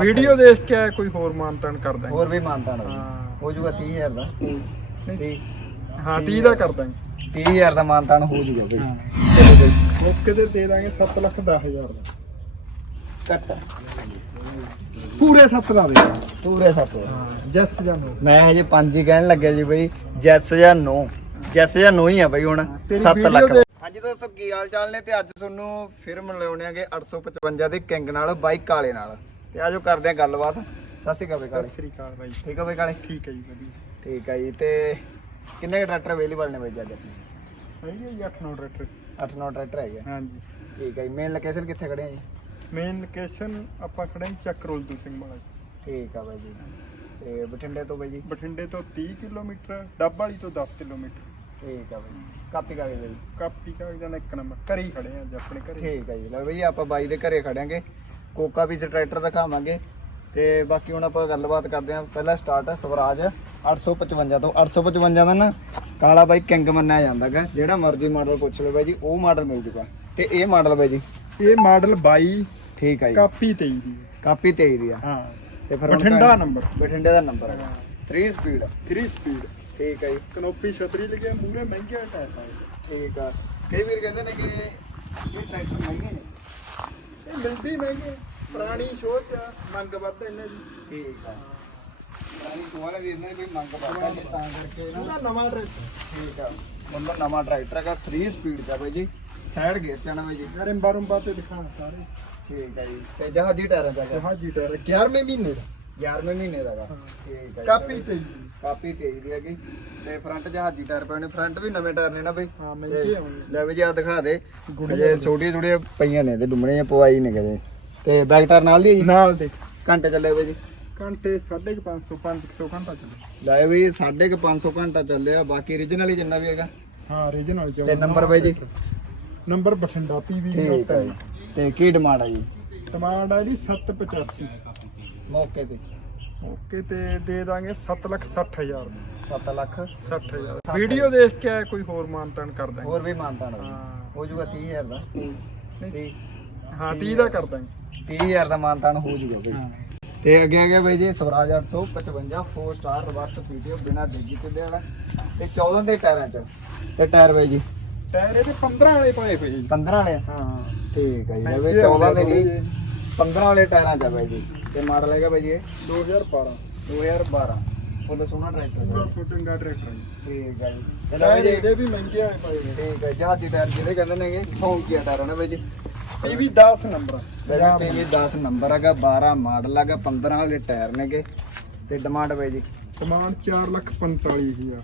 Video ਦੇਖ ਕੇ ਆਇਆ ਕੋਈ ਹੋਰ ਮਾਨਤਾਨ ਕਰ ਦਾਂਗੇ ਹੋਰ ਵੀ ਮਾਨਤਾ ਨਾ ਹਾਂ। ਹੋ ਜਾਊਗਾ 30000 ਦਾ। ਹਾਂ। 30 ਦਾ ਕਰ ਦਾਂਗੇ 30000 ਦਾ ਮਾਨਤਾਨ ਹੋ ਜਾਊਗਾ ਬਈ। ਚਲੋ ਬਈ। ਮੌਕੇ ਤੇ ਦੇ ਦਾਂਗੇ 7 ਲੱਖ 10000 ਦਾ। ਕੱਟ। ਪੂਰੇ 7 ਲਾ ਦੇ। ਪੂਰੇ ਸੱਤ। ਹਾਂ ਜੱਸ ਜਾਨੋ ਮੈਂ ਹਜੇ ਪੰਜ ਹੀ ਕਹਿਣ ਲੱਗਿਆ ਜੀ ਬਈ ਜੈਸ ਜਾਂ ਨੋ। ਜੈਸ ਜਾਂ ਨੋ ਹੀ ਆ ਬਈ ਹੁਣ ਤੇਰੀ 7 video ਲੱਖ। ਦੇ- ਹਾਂਜੀ ਦੋਸਤੋ ਕੀ ਹਾਲ ਚਾਲ ਨੇ? ਤੇ ਅੱਜ ਤੁਹਾਨੂੰ ਫਿਰ ਮਿਲਾਉਣੇ ਆਗੇ 855 ਦੇ ਕਿੰਗ ਨਾਲ ਬਾਈਕ ਕਾਲੇ ਨਾਲ। ਤੇ ਆਜੋ ਕਰਦੇ ਆ ਗੱਲਬਾਤ। ਸਤਿ ਸ਼੍ਰੀ ਅਕਾਲ ਬਈ ਕਾਲੇ ਸਤਿ ਸ੍ਰੀ ਅਕਾਲ ਬਾਈ। ਠੀਕ ਆ ਬਈ ਕਾਲੇ ਠੀਕ ਹੈ ਜੀ ਵਧੀਆ। ਠੀਕ ਆ ਜੀ ਤੇ ਕਿੰਨੇ ਕੁ ਟਰੈਕਟਰ ਅਵੇਲੇਬਲ ਨੇ ਬਈ ਜੀ ਅੱਜ ਆਪਣੇ? ਹੈਗੀ ਹੈ ਜੀ 8 9 ਟਰੈਕਟਰ। 8-9 ਟਰੈਕਟਰ ਹੈਗੇ ਆ। ਹਾਂਜੀ। ਠੀਕ ਹੈ ਜੀ ਮੇਨ ਲੋਕੇਸ਼ਨ ਕਿੱਥੇ ਖੜੇ ਆ ਜੀ? ਮੇਨ ਲੋਕੇਸ਼ਨ ਆਪਾਂ ਖੜੇ ਹਾਂ ਚੱਕ ਰੋਲਦੂ ਸਿੰਘ ਵਾਲਾ ਠੀਕ ਆ ਬਾਈ ਜੀ। ਤੇ ਬਠਿੰਡੇ ਤੋਂ ਬਾਈ ਜੀ? ਬਠਿੰਡੇ ਤੋਂ 30 ਕਿਲੋਮੀਟਰ ਡੱਬ ਵਾਲੀ ਤੋਂ 10 ਕਿਲੋਮੀਟਰ। ਠੀਕ ਆ ਬਾਈ ਕਾਪੀ ਕਾਗਜ਼ ਬਾਈ ਕਾਪੀ ਕਾਗਜ਼ਾਂ ਦਾ ਇੱਕ ਨੰਬਰ ਘਰੇ ਹੀ ਖੜੇ ਆ ਅੱਜ ਆਪਣੇ ਘਰੇ ਠੀਕ ਹੈ ਜੀ। ਲਓ ਬਈ ਆਪਾਂ ਬਾਈ ਦੇ ਘਰੇ ਖੜਾਂਗੇ। ਕੋਕਾ ਵਿੱਚ ਟਰੈਕਟਰ ਦਿਖਾਵਾਂਗੇ। ਤੇ ਬਾਕੀ ਹੁਣ ਆਪਾਂ ਗੱਲਬਾਤ ਕਰਦੇ ਹਾਂ। ਪਹਿਲਾ ਸਟਾਰਟ ਹੈ ਸਵਰਾਜ 855 ਤੋਂ। 855 ਦਾ ਨਾ ਕਾਲਾ ਬਾਈ ਕਿੰਗ ਮੰਨਿਆ ਜਾਂਦਾ ਗਾ ਜਿਹੜਾ ਮਰਜ਼ੀ ਮਾਡਲ ਪੁੱਛ ਲਓ ਬਾਈ ਜੀ ਉਹ ਮਾਡਲ ਮਿਲ ਜੂਗਾ। ਤੇ ਇਹ ਮਾਡਲ ਬਾਈ ਜੀ? ਇਹ ਮਾਡਲ 22 ਠੀਕ ਹੈ ਜੀ। ਕਾਪੀ 23 ਦੀ। ਕਾਪੀ 23 ਦੀ ਆ। ਹਾਂ। ਤੇ ਫਿਰ ਬਠਿੰਡਾ ਨੰਬਰ ਬਠਿੰਡੇ ਦਾ ਨੰਬਰ ਹੈ। 3 ਸਪੀਡ 3 ਸਪੀਡ ਠੀਕ ਹੈ ਜੀ। ਕਨੋਪੀ ਛਤਰੀ ਲਗੇ ਮੂਰੇ ਮਹਿੰਗੇ ਟਾਇਰ ਠੀਕ ਆ। ਕਈ ਵੀਰ ਕਹਿੰਦੇ ਨੇ ਕਿ ਇਹ ਟਰੈਕਟਰ ਮਹਿੰਗੇ ਨੇ। ਇਹ ਮਿਲਦੀ ਮਹਿੰਗੇ ਪੁਰਾਣੀ ਸੋਚ ਆ ਮੰਗ ਵੱਧ ਇਹਨਾਂ ਦੀ। ਠੀਕ ਆ। ਪੁਰਾਣੀ ਸੋਹਣੇ ਵੀਰ ਨੇ ਵੀ ਮੰਗ ਪਾਉਂਦਾ ਕਿ ਤਾਂ ਕਰਕੇ ਨਾ। ਪੂਰਾ ਨਵਾਂ ਟਰੈਕਟਰ। ਠੀਕ ਆ। ਮੁੰਡਾ ਨਵਾਂ ਟਰੈਕਟਰ ਹੈਗਾ 3 ਸਪੀਡ ਦਾ ਬਾਈ ਜੀ। ਸਾਈਡ ਗੇਅਰ ਚਾਣਾ ਬਾਈ ਜੀ। ਯਾਰ ਬਾਰੰਬਾ ਤੇ ਦਿਖਾਣਾ ਸਾਰੇ। ਠੀਕ ਆ ਜੀ। ਤੇ ਜਹਾਜ਼ੀ ਟਾਇਰਾਂ ਦਾ ਹੈਗਾ ਜਹਾਜੀ ਟਾਇਰ 11ਵੇਂ ਮਹੀਨੇ ਦਾ। 11ਵੇਂ ਮਹੀਨੇ ਦਾ ਹਾਂ। ਠੀਕ ਜੀ। ਕਾਪੀ ਤੇ ਕਾਪੀ ਤੇਜ਼ ਦੀ ਹੈਗੀ। ਤੇ ਫਰੰਟ ਜਹਾਜ਼ੀ ਟਾਇਰ ਪਏ ਨੇ। ਫਰੰਟ ਵੀ ਨਵੇਂ ਟਾਇਰ ਨੇ ਨਾ ਬਈ। ਹਾਂ ਮਹਿੰਗੇ ਆਉਣੇ ਲੈ ਵੀ ਜੀ ਦਿਖਾ ਦੇ। ਅਜੇ ਛੋਟੀਆਂ ਛੋਟੀਆਂ ਪਈਆਂ ਨੇ ਤੇ ਡੁੰਮਣੀਆਂ ਪਵਾਈ ਨੇ ਕਦੇ। ਤੇ ਬੈਕ ਟਾਇਰ ਨਾਲ ਦੀ ਹੈ ਜੀ? ਨਾਲ ਦੇ। ਘੰਟੇ ਚੱਲੇ ਬਈ ਜੀ। ਘੰਟੇ 550 500 ਘੰਟਾ ਚੱਲੇ। ਲੈ ਵੀ 550 ਘੰਟਾ ਚੱਲਿਆ। ਬਾਕੀ origignal ਹੀ ਜਿੰਨਾ ਵੀ ਹੈਗਾ। ਹਾਂ ਰੀਜਨਲ ਜੋ ਤੇ ਨੰਬਰ ਬਾਈ ਜੀ? ਨੰਬਰ ਬਠਿੰਡਾ ਪੀਵੀ ਠੀਕ ਹੈ ਜੀ। ਤੇ ਕੀ ਡਿਮਾਂਡ ਆ ਜੀ? ਟਮਾਟਰ ਹੈ ਜੀ 785 ਮੌਕੇ ਤੇ। ਓਕੇ ਤੇ ਦੇ ਦਾਂਗੇ 7 ਲੱਖ 60 ਹਜ਼ਾਰ। 7 ਲੱਖ 60 ਹਜ਼ਾਰ। ਵੀਡੀਓ ਦੇਖ ਕੇ ਆਇਆ ਕੋਈ ਹੋਰ ਮਾਨਤਾਨ ਕਰ ਦਾਂਗੇ। ਹੋਰ ਵੀ ਮਾਨਤਾ ਨਾ ਹਾਂ। ਜਾਊਗਾ 30000 ਦਾ। ਨਹੀਂ, 30 ਹਾਂ 30 ਦਾ ਕਰ ਦਾਂਗੇ। 30000 ਦਾ ਮਾਨਤਾਨ ਹੋ ਜਾਊਗਾ ਬਈ। ਤੇ ਅੱਗੇ ਅੱਗੇ ਬਈ ਜੀ ਸਵਰਾਜ 855 4 ਸਟਾਰ ਰਿਵਰਸ ਵੀਡੀਓ ਬਿਨਾ ਦੇਗੀ ਤੇ ਵਾਲਾ ਤੇ 14 ਦੇ ਟਾਇਰਾਂ ਚ। ਤੇ ਟਾਇਰ ਬਈ ਜੀ। ਟਾਇਰ ਇਹਦੇ 15 ਵਾਲੇ ਪਾਏ ਹੋਏ ਜੀ। 15 ਵਾਲੇ? ਹਾਂ। ਠੀਕ ਹੈ ਜੀ ਲੈ ਬਈ ਮਹਿੰਗੇ 14 ਦੇ ਨਹੀਂ 15 ਵਾਲੇ ਟਾਇਰਾਂ ਚ ਬਈ ਜੀ। ਤੇ ਮਾਡਲ ਹੈਗਾ ਬਈ ਜੀ ਇਹ 2012 2012 ਫੁੱਲ ਸੋਹਣਾ ਟਰੈਕਟਰ ਹੈ। ਸੋਚੰਗਾ ਟਰੈਕਟਰ ਹੈ। ਠੀਕ ਹੈ ਜੀ। ਤੇ ਲੈ ਟਾਇਰ ਬਈ ਜੀ। ਇਹਦੇ ਵੀ ਮਹਿੰਗੇ ਪਾਏ ਹੋਏ ਠੀਕ ਹੈ ਜਹਾਜ਼ੀ ਟਾਇਰ ਜਿਹੜੇ ਕਹਿੰਦੇ ਨੇਗੇ ਫੌਂਕੀਆ ਟਾਇਰ ਨੇ ਬਈ ਜੀ? ਪੀਵੀ 10 ਨੰਬਰ ਤੇ ਇਹ 10 ਨੰਬਰ ਹੈਗਾ 12 ਮਾਡਲ ਹੈਗਾ 15 ਵਾਲੇ ਟਾਇਰ ਨੇਗੇ। ਤੇ ਡਿਮਾਂਡ ਬਈ ਜੀ? ਸਮਾਨ 4 ਲੱਖ 45 ਹਜ਼ਾਰ।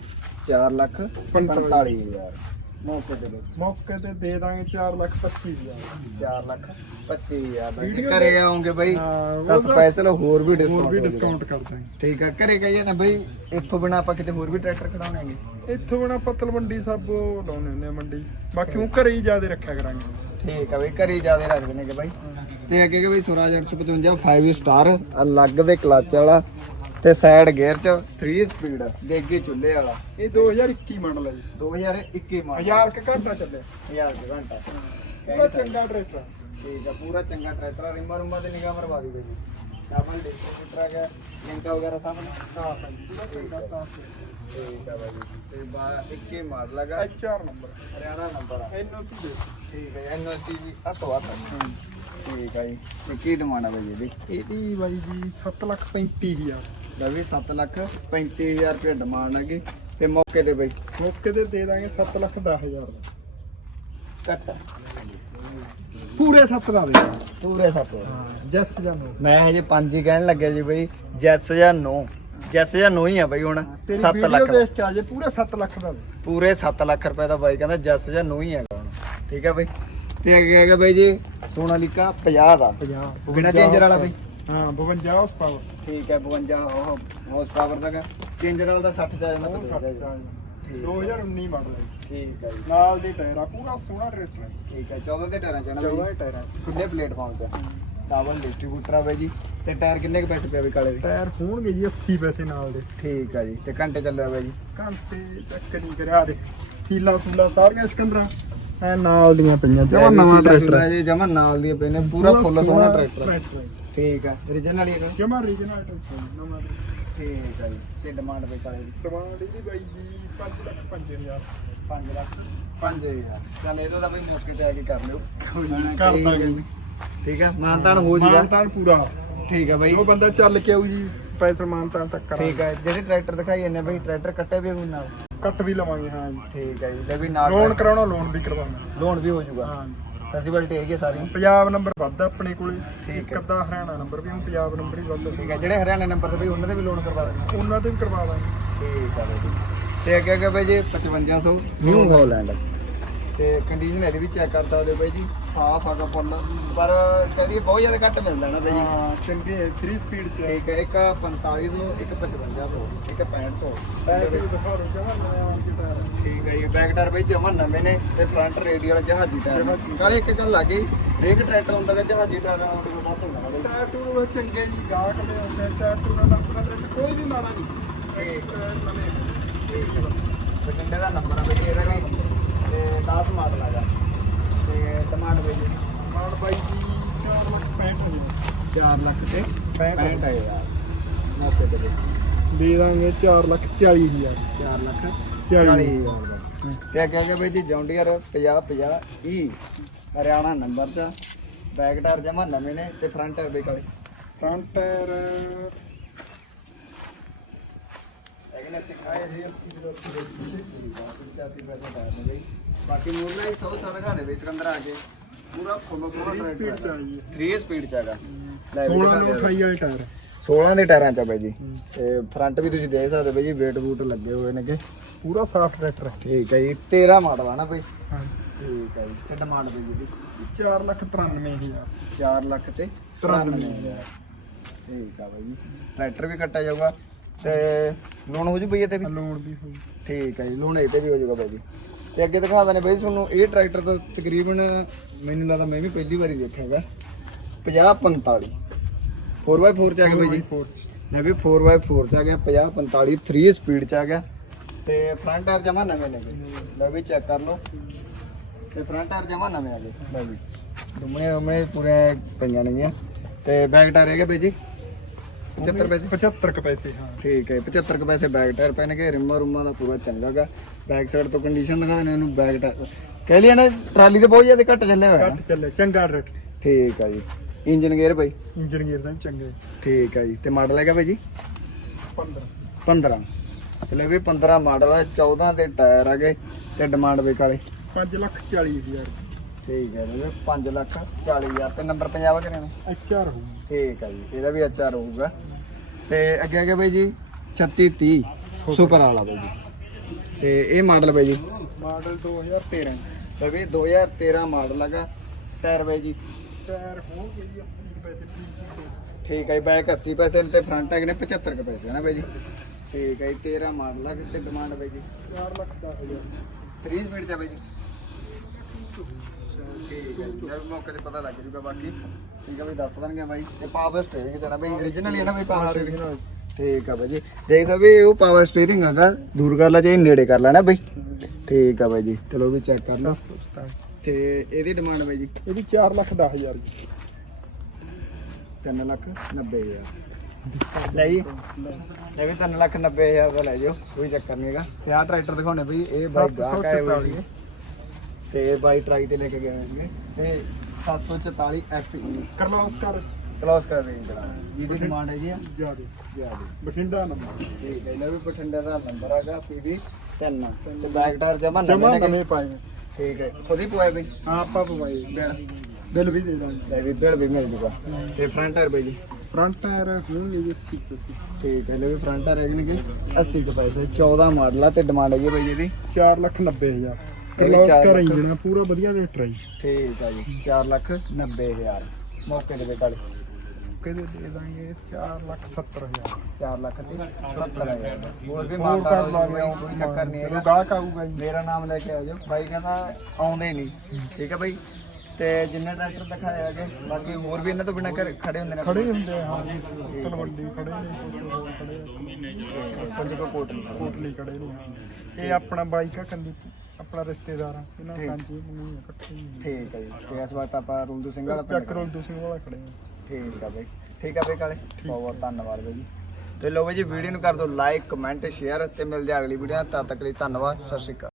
4 ਲੱਖ 45 45000 ਮੌਕੇ ਤੇ ਬਈ ਮੌਕੇ ਤੇ ਦੇ ਦਾਂਗੇ 4 ਲੱਖ 25 ਹਜ਼ਾਰ। 4 ਲੱਖ 25000 ਦਾ। ਜੇ Video ਘਰੇ ਦੇ- ਆਉਂਗੇ ਬਈ ਹਾਂ, ਤਾਂ ਉਹਦਾ- ਸਪੈਸ਼ਲ ਹੋਰ ਵੀ ਹੋਰ ਡਿਸਕਾਊਂਟ ਵੀ ਡਿਸਕਾਊਂਟ ਕਰ ਦਾਂਗੇ। ਠੀਕ ਆ ਘਰੇ ਕਹੀਏ ਨਾ ਬਈ ਇੱਥੋਂ ਬਿਨਾ ਆਪਾਂ ਕਿਤੇ ਹੋਰ ਵੀ ਟਰੈਕਟਰ ਖੜਾਉਣਾਂਗੇ ਇੱਥੋਂ ਬਣਾ ਪੱਤਲ ਮੰਡੀ ਸਭ ਉਹ ਲਾਉਣੇ ਹੁੰਦੇ ਆ ਮੰਡੀ। ਬਾਕੀ ਉਹ ਘਰੇ ਹੀ ਜ਼ਿਆਦਾ ਰੱਖਿਆ ਕਰਾਂਗੇ। ਠੀਕ ਆ ਬਈ ਘਰੇ ਜਿਆਦੇ ਰੱਖਦੇ ਨੇਗੇ ਬਾਈ। ਤੇ ਅੱਗੇ ਕਿ ਬਈ ਸਵਰਾਜ 855 5 ਸਟਾਰ ਅਲੱਗ ਦੇ ਕਲਚ ਵਾਲਾ। ਤੇ ਸਾਈਡ ਗੇਅਰ ਚ 3 ਸਪੀਡ ਦੇਗੀ ਚੁੱਲੇ ਵਾਲਾ। ਇਹ 2021 ਮਾਡਲ ਹੈ ਜੀ। 2021 ਮਾਡਲ ਹਜ਼ਾਰ ਕ ਘੰਟਾ ਚੱਲਿਆ। 1000 ਦੇ ਘੰਟਾ। ਪੂਰਾ ਚੰਗਾ ਟਰੈਕਟਰ ਠੀਕ ਆ ਪੂਰਾ ਚੰਗਾ ਟਰੈਕਟਰ ਰਿਮਾ ਰੁਮਾ ਤੇ ਨਿਗਾਹ ਮਰਵਾ ਦੀ ਬਈ ਡਬਲ ਡਿਸਟ੍ਰੀਬਿਊਟਰ ਆ ਗਿਆ ਲਿੰਕਾ ਵਗੈਰਾ ਸਭ ਨੇ? ਸਾਫ਼ ਹੈ ਜੀ, ਪੂਰਾ ਚੰਗਾ ਸਾਫ਼ ਠੀਕ ਆ ਬਾਈ ਤੇ ਬਾ 21 ਮਾਡਲ ਹੈਗਾ। ਐਚਆਰ ਨੰਬਰ ਹਰਿਆਣਾ ਨੰਬਰ ਆ। ਐਨਓਸੀ ਦੇ। ਠੀਕ ਹੈ ਐਨਓਸੀ ਜੀ ਆ ਤੋਂ ਆ। ਠੀਕ ਹੈ ਜੀ। ਕੀ ਡਿਮਾਂਡ ਆ ਬਈ ਇਹਦੀ? ਇਹਦੀ ਬਾਈ ਜੀ 7 ਲੱਖ 35 ਹਜ਼ਾਰ। ਲੈ ਵੀ 7 ਲੱਖ 35000 ਰੁਪਏ ਡਿਮਾਂਡ ਹੈਗੀ ਤੇ ਮੌਕੇ ਤੇ ਬਈ ਮੌਕੇ ਤੇ ਦੇ ਦਾਂਗੇ 7 ਲੱਖ 10 ਹਜ਼ਾਰ ਦਾ। ਕੱਟ ਪੂਰੇ 7 ਲਾ ਦੇ। ਪੂਰੇ 7 ਹਾਂ ਜੱਸ ਜਾਨੋ ਮੈਂ ਹਜੇ ਪੰਜ ਹੀ ਕਹਿਣ ਲੱਗਿਆ ਜੀ ਬਈ ਜੈਸ ਜਾਂ ਨੋ। ਜੈਸ ਜਾਂ ਨੋ ਹੀ ਆ ਬਈ ਹੁਣ ਤੇਰੀ 7 ਵੀਡੀਓ ਲੱਖ ਦੇਖ ਕੇ ਆ ਜੇ ਪੂਰੇ 7 ਲੱਖ ਦਾ। ਦੇ। ਪੂਰੇ 7 ਲੱਖ ਰੁਪਏ ਦਾ ਬਾਈ ਕਹਿੰਦਾ ਜੈਸ ਜਾਂ ਨੋ ਹੀ ਹੈਗਾ ਹੁਣ। ਠੀਕ ਹੈ ਬਈ? ਤੇ ਅੱਗੇ ਹੈਗਾ ਬਈ ਜੀ ਸੋਨਾਲੀਕਾ 50 ਦਾ। 50 ਬਿਨਾ ਚੇਂਜਰ ਵਾਲਾ ਬਈ? ਹਾਂ 52 ਹਾਰਸ ਪਾਵਰ ਠੀਕ ਹੈ 52 ਉਹ ਹਾਰਸ ਪਾਵਰ ਦਾ ਹੈਗਾ ਚੇਂਜਰ ਵਾਲਾ ਦਾ 60 ਜਾ ਜਾਂਦਾ ਉਹ ਪਚਵੰਜਾ 60 ਜਾ। ਠੀਕ। 2019 ਮਾਡਲ ਹੈ ਜੀ। ਠੀਕ ਹੈ ਜੀ। ਨਾਲ ਦੇ ਟਾਇਰ ਆ ਪੂਰਾ ਸੋਹਣਾ ਹੈ। ਠੀਕ ਹੈ 14 ਦੇ ਟਾਇਰਾਂ ਚ ਨਾ ਚੌਦਾਂ ਹੀ ਟਾਇਰ। ਆ ਖੁੱਲੇ ਪਲੇਟਫਾਰਮ ਚ ਡਬਲ ਡਿਸਟ੍ਰੀਬਿਊਟਰ ਆ ਬਾਈ ਜੀ। ਤੇ ਟਾਇਰ ਕਿੰਨੇ ਕੁ ਪੈਸੇ ਪਿਆ ਵੀ ਕਾਲੇ ਦੇ? ਟਾਇਰ ਹੋਣਗੇ ਜੀ 80 ਪੈਸੇ ਨਾਲ ਦੇ। ਠੀਕ ਆ ਜੀ। ਤੇ ਘੰਟੇ ਚੱਲਿਆ ਬਾਈ ਜੀ। ਘੰਟੇ ਚੱਕ ਨਹੀਂ ਕਰਿਆ ਦੇ। ਸੀਲਾ ਸੂਲਾ ਸਾਰੀਆਂ ਸਿਕੰਦਰਾ। ਐ ਨਾਲ ਦੀਆਂ ਪਈਆਂ। ਜਮਾ ਨਵਾਂ ਟਰੈਕਟਰ ਹੈ। ਜੀ ਜਮਾ ਨਾਲ ਦੀ ਪਏ ਨੇ। ਪੂਰਾ ਫੁੱਲ ਸੋਹਣਾ ਟਰੈਕਟਰ ਟਰੈਕਟਰ ਹੈ। ਠੀਕ ਆ ਰੀਜਨਲ ਹੀ ਹੈਗਾ ਜਮਾ ਰੀਜਨਲ ਟੈਂਸ਼ਨ ਨਵਾਂ ਠੀਕ ਆ ਜੀ ਤੇ ਡਿਮਾਂਡ ਵੇ ਕਾਲੇ ਦੀ ਡਿਮਾਂਡ ਇਹਦੀ ਬਾਈ ਜੀ 5 ਲੱਖ 5000 5 ਲੱਖ 5000 ਚੱਲ ਇਹਦਾ ਤਾਂ ਬਈ ਮੌਕੇ ਤੇ ਆ ਕੇ ਕਰ ਲਿਓ। ਕਰ ਦਾਂਗੇ ਠੀਕ ਆ ਮਾਨਤਾਨ ਹੋ ਜੂਗਾ। ਮਾਨਤਾਨ ਪੂਰਾ। ਠੀਕ ਆ ਬਈ। ਉਹ ਬੰਦਾ ਚੱਲ ਕੇ ਆਊ ਜੀ ਸਪੈਸ਼ਲ ਮਾਨਤਾਨ ਤੱਕ ਕਰਾਂਗੇ। ਠੀਕ ਆ ਜਿਹੜੇ ਟਰੈਕਟਰ ਦਿਖਾਈ ਜਾਂਦੇ ਬਈ ਟਰੈਕਟਰ ਕੱਟੇ ਵੀ ਹੋਊ ਨਾਲ। ਕੱਟ ਵੀ ਲਵਾਂਗੇ ਹਾਂ ਜੀ। ਠੀਕ ਆ ਜੀ ਲੈ ਵੀ ਨਾਲ ਲੋਨ ਕਰਾਉਣਾ ਲੋਨ ਵੀ ਕਰਵਾਉਣਾ। ਲੋਨ ਵੀ ਹੋ ਜੂਗਾ। ਹਾਂ ਜੀ। ਫੈਸਿਲਿਟੀ ਹੈਗੀ ਆ ਸਾਰੀ। ਪੰਜਾਬ ਨੰਬਰ ਵੱਧ ਆ ਆਪਣੇ ਕੋਲੇ। ਠੀਕ ਇੱਕ ਹੈ। ਅੱਧਾ ਹਰਿਆਣਾ ਨੰਬਰ ਵੀ ਹੁਣ ਪੰਜਾਬ ਨੰਬਰ ਹੀ ਵੱਧ ਠੀਕ ਆ ਜਿਹੜੇ ਹਰਿਆਣਾ ਨੰਬਰ ਤੇ ਬਈ ਉਹਨਾਂ ਦੇ ਵੀ ਲੋਨ ਕਰਵਾ ਦੇਣਾ ਉਹਨਾਂ ਤੇ ਵੀ ਕਰਵਾ ਦਾਂਗੇ। ਠੀਕ ਆ ਬਈ ਤੇ ਅੱਗੇ ਅੱਗੇ ਬਈ ਜੀ 5500 ਨਿਊ ਹਾਲੈਂਡ। ਤੇ ਕੰਡੀਸ਼ਨ ਇਹਦੀ ਵੀ ਚੈੱਕ ਕਰ ਸਕਦੇ ਹੋ ਬਈ ਜੀ। ਸਾਫ਼ ਆਗਾ ਫੁੱਲ ਪਰ ਕਦੀ ਬਹੁਤ ਜ਼ਿਆਦਾ ਘੱਟ ਮਿਲਦਾ ਨਾ ਬਈ ਜੀ। ਹਾਂ ਚੰਗੇ 3 ਸਪੀਡ ਚ ਹੈ ਠੀਕ ਹੈ ਇੱਕ 4500 ਇੱਕ 5500 ਇੱਕ 6500 ਬੈਕ ਵੀ ਦਿਖਾ ਰੋ ਜਮਾ ਠੀਕ ਹੈ ਜੀ ਬੈਕ ਟਾਇਰ ਬਈ ਜਮਾ ਨਵੇਂ ਨੇ ਤੇ ਫਰੰਟ ਰੇਡੀਅਲ ਜਹਾਜ਼ੀ ਟਾਇਰ। ਕਾਲੇ ਇੱਕ ਗੱਲ ਆ ਗਈ ਰੇਕ ਟਰੈਕਟਰ ਹੁੰਦਾ ਹੈ ਜਹਾਜ਼ੀ ਟਾਇਰ ਨਾਲ ਉਹਦੇ ਕੋਲ ਹੁੰਦਾ ਨਾ ਬਈ ਟਾਇਰ ਟੂਰ ਚੰਗੇ ਜੀ ਗਾਹਕ ਦੇ ਉਸੇ ਟਾਇਰ ਟੂਰ ਦਾ ਆਪਣਾ ਕੋਈ ਵੀ ਮਾੜਾ ਨਹੀਂ। ਠੀਕ ਨਵੇਂ। ਬਠਿੰਡੇ ਦਾ ਨੰਬਰ ਆ ਬਈ ਇਹਦਾ ਵੀ। ਤੇ 10 ਮਾਡਲ ਹੈਗਾ ਤੇ ਡਿਮਾਂਡ ਬਈ ਜੀ। ਮਾਨ ਬਾਈ ਜੀ 465 ਹੋ 4 ਲੱਖ ਤੇ 65 ਹੈ ਯਾਰ ਮੌਕੇ ਤੇ ਦੇ ਦਾਂਗੇ 4 ਲੱਖ 40 ਹਜ਼ਾਰ। 4 ਲੱਖ 40 40 ਤੇ ਅੱਗੇ ਅੱਗੇ ਬਈ ਜੀ John Deere 50 50 E Haryana number ਚ। ਬੈਕ ਟਾਇਰ ਜਮਾ ਨਵੇਂ ਨੇ ਤੇ ਫਰੰਟ ਟਾਇਰ ਬਈ ਕਾਲੇ ਫਰੰਟ ਟਾਇਰ ਹੈਗੇ ਨੇ ਸਿਖਾਏ ਜੀ 80 ਕਿਲੋ 80 ਦੇ 85 ਪੈਸੇ ਟਾਇਰ ਨੇ ਬਈ ਬਾਕੀ ਮੂਰਲਾ ਹੀ ਸਭ ਤੋਂ ਦਿਖਾ ਦੇ ਵਿੱਚ ਅੰਦਰ ਆ ਕੇ ਪੂਰਾ ਫੁੱਲ ਪੂਰਾ ਸਪੀਡ ਚ ਆਈ 3 ਸਪੀਡ ਚ ਹੈਗਾ 16 ਨੂੰ 28 ਵਾਲੇ ਟਾਇਰ। 16 ਦੇ ਟਾਇਰਾਂ ਚ ਆ ਬਈ ਜੀ। ਤੇ ਫਰੰਟ ਵੀ ਤੁਸੀਂ ਦੇਖ ਸਕਦੇ ਬਈ ਜੀ ਵੇਟ ਬੂਟ ਲੱਗੇ ਹੋਏ ਨੇਗੇ। ਪੂਰਾ ਸਾਫ਼ ਟਰੈਕਟਰ ਠੀਕ ਹੈ ਜੀ 13 ਮਾਡਲ ਆ ਨਾ ਬਈ। ਹਾਂ। ਠੀਕ ਹੈ ਜੀ ਤੇ ਡਿਮਾਂਡ ਬਈ ਜੀ 4 ਲੱਖ 93 ਹਜ਼ਾਰ। 4 ਲੱਖ ਤੇ 93000 ਠੀਕ ਆ ਬਾਈ ਜੀ ਟਰੈਕਟਰ ਵੀ ਕੱਟਿਆ ਜਾਊਗਾ। ਤੇ ਲੋਨ ਹੋ ਜੂ ਬਈ ਤੇ ਵੀ? ਲੋਨ ਵੀ ਹੋਈ ਠੀਕ ਹੈ ਜੀ ਲੋਨ ਇਹ ਤੇ ਵੀ ਹੋ ਜਾਊਗਾ ਬਾਈ ਜੀ। ਤੇ ਅੱਗੇ ਦਿਖਾ ਦਨੇ ਬਾਈ ਤੁਹਾਨੂੰ ਇਹ ਟਰੈਕਟਰ ਤਾਂ ਤਕਰੀਬਨ ਮੈਨੂੰ ਲੱਗਦਾ ਮੈਂ ਵੀ ਪਹਿਲੀ ਵਾਰੀ ਦੇਖਿਆ ਹੈਗਾ। 50 45 4x4 ਚ ਆ ਗਿਆ ਬਾਈ ਜੀ। ਮੈਂ ਵੀ 4x4 ਚ ਆ ਗਿਆ 50 45 3 ਸਪੀਡ ਚ ਆ ਗਿਆ। ਤੇ ਫਰੰਟ ਟਾਇਰ ਜਮਾ ਨਵੇਂ ਨੇ ਬਈ। ਲੈ ਵੀ ਚੈੱਕ ਕਰ ਲਓ। ਤੇ ਫਰੰਟ ਟਾਇਰ ਜਮਾ ਨਵੇਂ ਆ ਗਏ। ਲੈ ਵੀ। ਦੁਮੇ ਦੁਮੇ ਪੂਰੇ ਪਈਆਂ ਨੇਗੀਆਂ। ਤੇ ਬੈਕ ਟਾਇਰ ਹੈਗੇ ਬਈ ਜੀ। 75 ਪੈਸੇ? 75 ਕ ਪੈਸੇ ਹਾਂ। ਠੀਕ ਹੈ 75 ਕੁ ਪੈਸੇ ਬੈਕ ਟਾਇਰ ਪੈਣਗੇ ਰਿਮਾਂ ਰੁਮਾਂ ਦਾ ਪੂਰਾ ਚੰਗਾਗਾ ਬੈਕ ਸਾਈਡ ਤੋਂ ਕੰਡੀਸ਼ਨ ਦਿਖਾ ਦੇਣੇ ਇਹਨੂੰ ਬੈਕ ਟਾਇਰ ਕਹਿ ਲਿਆ ਨਾ ਟਰਾਲੀ ਤੇ ਬਹੁਤ ਜ਼ਿਆਦਾ ਘੱਟ ਚੱਲਿਆ ਹੋਇਆ ਘੱਟ ਚੱਲੇ ਚੰਗਾ ਟਰੈਕਟਰ ਠੀਕ ਆ ਜੀ। ਇੰਜਨ ਗੇਅਰ ਬਾਈ। ਇੰਜਨ ਗੇਅਰ ਦਾ ਚੰਗੇ ਠੀਕ ਆ ਜੀ। ਤੇ ਮਾਡਲ ਹੈਗਾ ਬਾਈ ਜੀ? 15 15 ਚਲੇ ਵੀ 15 ਮਾਡਲ ਆ 14 ਦੇ ਟਾਇਰ ਹੈਗੇ ਤੇ ਡਿਮਾਂਡ ਵੇ ਕਾਲੇ। 5 ਲੱਖ 40 ਹਜ਼ਾਰ। ਠੀਕ ਹੈ ਜੀ 5 ਲੱਖ 40 ਹਜ਼ਾਰ ਤੇ ਨੰਬਰ ਪੰਜਾਬ ਕਿਹਨੇ ਨੇ? ਐਚਆਰ ਹੋ ਠੀਕ ਹੈ ਜੀ ਇਹਦਾ ਵੀ ਅੱਛਾ ਰਹੂਗਾ। ਤੇ ਅੱਗੇ ਅੱਗੇ ਬਾਈ ਜੀ 36 30 ਸੁਪਰ ਵਾਲਾ ਬਾਈ ਜੀ। ਤੇ ਇਹ ਮਾਡਲ ਬਾਈ ਜੀ? ਮਾਡਲ 2013 ਤੇ ਵੀ 2013 ਮਾਡਲ ਹੈਗਾ। ਟਾਇਰ ਬਾਈ ਜੀ? ਟਾਇਰ ਹੋਣਗੇ ਜੀ 80 ਪੈਸੇ PG ਠੀਕ ਹੈ ਬੈਕ 80 ਪੈਸੇ ਨੇ ਤੇ ਫਰੰਟ ਹੈਗੇ ਨੇ 75 ਕੁ ਪੈਸੇ ਨਾ ਬਾਈ ਜੀ? ਠੀਕ ਹੈ ਜੀ 13 ਮਾਡਲ ਹੈ ਤੇ ਡਿਮਾਂਡ ਬਾਈ ਜੀ? 4 ਲੱਖ 10 ਹਜ਼ਾਰ। 3 ਸਪੀਡ ਚ ਆ ਬਾਈ ਜੀ? ਠੀਕ ਹੈ ਜੀ ਜਦ ਮੌਕੇ ਤੇ ਪਤਾ ਲੱਗ ਜੂਗਾ ਬਾਕੀ। ਠੀਕ ਹੈ ਬਈ ਦੱਸ ਦੇਣਗੇ ਬਾਈ। ਇਹ ਪਾਵਰ ਸਟੀਅਰਿੰਗ ਜਣਾ ਬਈ origignal ਹੀ ਹੈ ਨਾ ਬਈ ਪਾਵਰ ਸਟੀਅਰਿੰਗ ਠੀਕ ਆ ਬਾਈ ਜੀ। ਦੇਖ ਸਕਦੇ ਇਹ ਉਹ ਪਾਵਰ ਸਟੀਅਰਿੰਗ ਹੈਗਾ ਦੂਰ ਕਰ ਲਾ ਚਾਹੇ ਨੇੜੇ ਕਰ ਲੈਣਾ ਬਈ। ਠੀਕ ਆ ਬਾਈ ਜੀ। ਚਲੋ ਵੀ ਚੈੱਕ ਕਰ ਲਓ। ਤੇ ਇਹਦੀ ਡਿਮਾਂਡ ਬਾਈ ਜੀ? ਇਹਦੀ 4 ਲੱਖ 10 ਹਜ਼ਾਰ ਜੀ। 3 ਲੱਖ 90 ਹਜ਼ਾਰ। ਲੈ ਜੀ। ਲੈ ਵੀ 3 ਲੱਖ 90 ਹਜ਼ਾਰ ਦਾ ਲੈ ਜਾਓ। ਕੋਈ ਚੱਕਰ ਨਹੀਂ ਹੈਗਾ। ਤੇ ਆਹ ਟਰੈਕਟਰ ਦਿਖਾਉਣੇ ਬਈ। ਇਹ ਬਾਈ ਗਾਹਕ ਆਏ ਹੋਏ ਸੀਗੇ। ਤੇ ਬਾਈ ਟਰਾਈ ਤੇ ਲੈ ਕੇ ਗਏ ਹੋਏ ਸੀਗੇ। ਤੇ 744 FE ਕਰਲੋਸ ਕਰ ਕਲੋਸ ਕਰ ਰਹੇ ਹਾਂ ਜਿਹਦੀ ਡਿਮਾਂਡ ਹੈਗੀ ਆ। ਜਿਆਦੇ ਜ਼ਿਆਦਾ। ਬਠਿੰਡਾ ਨੰਬਰ ਠੀਕ ਹੈ। ਇਹਨਾਂ ਵੀ ਬਠਿੰਡੇ ਦਾ ਨੰਬਰ ਹੈਗਾ PB 3 ਤੇ ਬੈਕ ਟਾਇਰ ਜਮਾ ਜਮਾ ਨਵੇਂ ਪਾਏ ਠੀਕ ਹੈ। ਖੁਦ ਹੀ ਪਵਾਏ ਬਈ? ਹਾਂ ਆਪਾਂ ਪਵਾਏ। ਬਿਲ ਬਿੱਲ ਵੀ ਦੇ ਦਾਂਗੇ। ਲੈ ਵੀ ਬਿਲ ਵੀ ਮਿਲ ਜੂਗਾ। ਤੇ ਫਰੰਟ ਟਾਇਰ ਬਈ ਜੀ? ਫਰੰਟ ਟਾਇਰ ਹੋਣਗੇ ਜੀ 80 ਪੈਸੇ ਠੀਕ ਹੈ। ਲੈ ਵੀ ਫਰੰਟ ਟਾਇਰ ਹੈਗੇ ਨੇ 80 ਕੁ ਪੈਸੇ। 14 ਮਾਡਲ ਆ ਤੇ ਡਿਮਾਂਡ ਹੈਗੀ ਬਈ ਇਹਦੀ? 4 ਲੱਖ 90 ਹਜ਼ਾਰ। ਇਹ ਵੀ ਕਰਲੋਸ ਚਾਰ ਕਰ ਲੱਖ। ਇੰਜਣ ਆ, ਪੂਰਾ ਵਧੀਆ ਰੇਟ ਰਹੀ ਠੀਕ ਆ ਜੀ 4 ਲੱਖ 90 ਹਜ਼ਾਰ। ਮੌਕੇ ਦੇ ਵਿੱਚ ਕਿਹਦੇ ਦੇ ਦਾਂਗੇ 4 ਲੱਖ 70 ਹਜ਼ਾਰ 4 ਲੱਖ ਤੇ 70 ਹਜ਼ਾਰ। ਹੋਰ ਵੀ ਹੋਰ ਮਾਰਦਾ ਕਰ ਲਾਂਗੇ ਕੋਈ ਚੱਕਰ ਨਹੀਂ ਜਦੋਂ ਹੈਗਾ। ਗਾਹਕ ਆਊਗਾ ਜੀ। ਮੇਰਾ ਨਾਮ ਲੈ ਕੇ ਆ ਜਾਓ ਬਾਈ ਕਹਿੰਦਾ ਆਉਂਦੇ ਨਹੀਂ। ਠੀਕ ਹੈ ਬਾਈ। ਤੇ ਜਿੰਨੇ ਟਰੈਕਟਰ ਦਿਖਾਏ ਹੈਗੇ ਬਾਕੀ ਹੋਰ ਵੀ ਇਹਨਾਂ ਤੋਂ ਬਿਨਾਂ ਖੜੇ ਹੁੰਦੇ ਨੇ ਖੜੇ ਹੁੰਦੇ ਆ ਹਾਂ ਜੀ। ਤਲਵੰਡੀ ਖੜੇ ਨੇ ਹੋਰ ਖੜੇ ਆ। ਕੁਝ ਕੋ ਕੋਟ ਨਹੀਂ ਕੋਟਲੀ। ਖੜੇ ਨੇ। ਇਹ ਆਪਣਾ ਬਾਈਕ ਆ ਕੰਦੀ। ਆਪਣਾ ਰਿਸ਼ਤੇਦਾਰ ਆ ਇਹਨਾਂ ਠੀਕ। ਸਾਂਝੀ ਨਹੀਂ ਇਕੱਠੇ ਹੀ ਨੇ। ਠੀਕ ਹੈ ਜੀ ਤੇ ਇਸ ਵਾਰ ਤਾਂ ਆਪਾਂ ਰੁਲਦੂ ਸਿੰਘ ਵਾਲਾ ਪਿੰਡ ਚੱਕ ਰੋਲ ਦੂਸਰੇ ਵਾਲਾ ਖੜੇ ਆ। ਠੀਕ ਆ ਬਾਈ। ਠੀਕ ਆ ਬਈ ਕਾਲੇ? ਬਹੁਤ ਬਹੁਤ ਧੰਨਵਾਦ ਬਾਈ ਜੀ। ਤੇ ਲੋ ਬਾਈ ਜੀ ਵੀਡੀਓ ਨੂੰ ਕਰ ਦਿਓ ਲਾਈਕ ਕਮੈਂਟ ਸ਼ੇਅਰ ਤੇ ਮਿਲਦੇ ਆ ਅਗਲੀ ਵੀਡੀਓ ਤਦ ਤੱਕ ਲਈ ਧੰਨਵਾਦ ਸਤਿ ਸ਼੍ਰੀ ਅਕਾਲ।